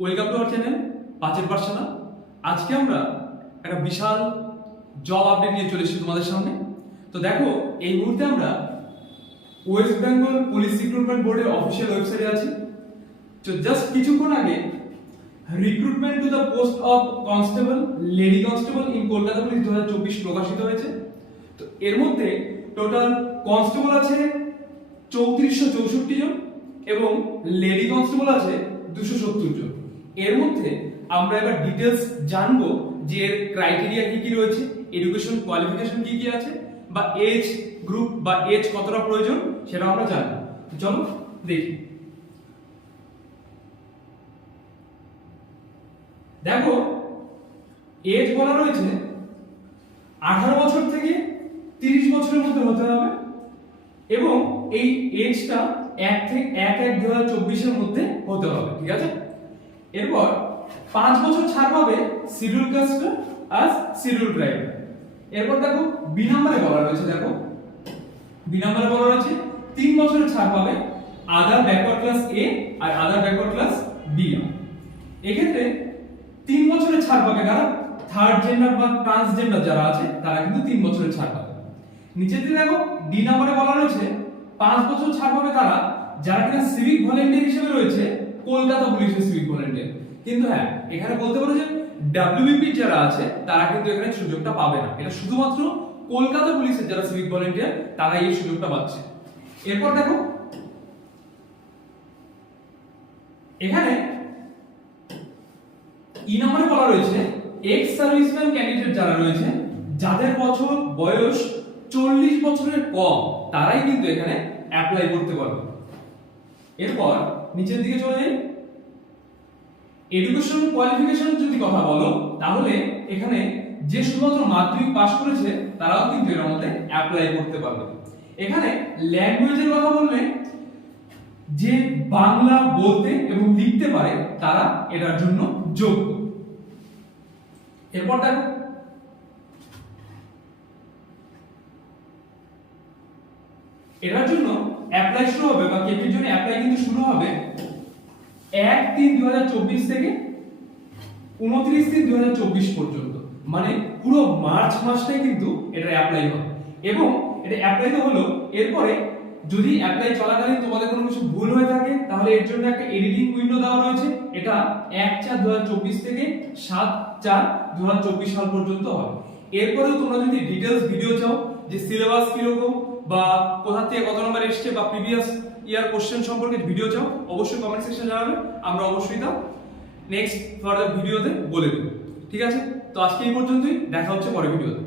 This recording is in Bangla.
ওয়েলকাম টু আওয়ার চ্যানেল পাঁচের পাঠশালা। আজকে আমরা একটা বিশাল জব আপডেট নিয়ে চলে এসেছি তোমাদের সামনে। তো দেখো, এই মুহূর্তে আমরা ওয়েস্ট বেঙ্গল পুলিশ রিক্রুটমেন্ট বোর্ডের অফিসিয়াল ওয়েবসাইটে আছি। তো জাস্ট কিছুক্ষণ আগে recruitment to the post of constable, lady constable in Kolkata police 2024 প্রকাশিত হয়েছে। তো এর মধ্যে টোটাল কনস্টেবল আছে 3464 জন এবং লেডি কনস্টেবল আছে 270 জন। এর মধ্যে আমরা এবার ডিটেলস জানবো যে এর ক্রাইটেরিয়া কি কি রয়েছে, এডুকেশন কোয়ালিফিকেশন কি কি আছে, বা এজ গ্রুপ বা এজ কতটা প্রয়োজন সেটা আমরা জানবো। চলো দেখি। দেখো, এজ বলা রয়েছে 18 বছর থেকে 30 বছরের মধ্যে হতে হবে এবং এই এজটা 1/1/2024 এর মধ্যে হতে হবে, ঠিক আছে। এরপর 5 বছর ছাড় পাবে শিডিউল কাস্ট আর শিডিউল ট্রাইব। এরপর দেখো বি নম্বরে বলা রয়েছে, দেখো বি নম্বরে বলা রয়েছে 3 বছরের ছাড় পাবে আদার ব্যাকওয়ার্ড ক্লাস এ আর আদার ব্যাকওয়ার্ড ক্লাস বি। এক্ষেত্রে 3 বছরের ছাড় পাবে কারা, থার্ড জেন্ডার বা ট্রান্সজেন্ডার যারা আছে তারা কিন্তু 3 বছরের ছাড় পাবে। নিচের দিকে দেখো ডি নম্বরে বলা রয়েছে 5 বছর ছাড় পাবে কারা, যারা কিনা সিভিক ভলেন্টিয়ার হিসেবে রয়েছে কলকাতা পুলিশের সিভিক ভলেন্টিয়ার। কিন্তু হ্যাঁ, এখানে বলতে পারো যে ডাব্লিউবিপি যারা আছে তারা কিন্তু এখানে সুযোগটা পাবে না। এটা শুধুমাত্র কলকাতা পুলিশের যারা সিভিক ভলেন্টিয়ার তারা এই সুযোগটা পাচ্ছে। এরপর দেখো এখানে ই নম্বরে বলা রয়েছে এক্স সার্ভিসম্যান ক্যান্ডিডেট যারা রয়েছে, যাদের বয়স 40 বছরের কম, তারাই কিন্তু এখানে অ্যাপ্লাই করতে পারবে। এরপর নিচের দিকে চলে যাই। এডুকেশন কোয়ালিফিকেশন যদি কথা বলো, তাহলে এখানে যে শুধুমাত্র মাধ্যমিক পাস করেছে তারাও কিন্তু এর মধ্যে অ্যাপ্লাই করতে পারবে। এখানে ল্যাঙ্গুয়েজের কথা বললে যে বাংলা বলতে এবং লিখতে পারে তারা এটার জন্য যোগ্য। এরপর দেখো এটার জন্য অ্যাপ্লাই শুরু হবে বা কেপির জন্য অ্যাপ্লাই কিন্তু শুরু হবে 1/3/2024 থেকে 29/3/2024 পর্যন্ত, মানে পুরো মার্চ মাসটাই কিন্তু এটা অ্যাপ্লাই হবে। এবং এটা অ্যাপ্লাই তো হলো, এরপরে যদি অ্যাপ্লাই চলাকালীন তোমাদের কোনো কিছু ভুল হয়ে থাকে তাহলে এর জন্য একটা এডিটিং উইন্ডো দেওয়া রয়েছে। এটা 1/4/2024 থেকে 7/4/2024 সাল পর্যন্ত হবে। এরপরেও তোমরা যদি ডিটেইলস ভিডিও চাও যে সিলেবাস কিরকম বা কোথা থেকে কত নম্বর এসেছে বা প্রিভিয়াস ইয়ার কোশ্চেন সম্পর্কে ভিডিও চাও, অবশ্যই কমেন্ট সেকশনে জানাবে, আমরা অবশ্যই তা নেক্সট ফার্দার ভিডিওতে বলে দেব। ঠিক আছে, তো আজকে এই পর্যন্তই, দেখা হচ্ছে পরের ভিডিওতে।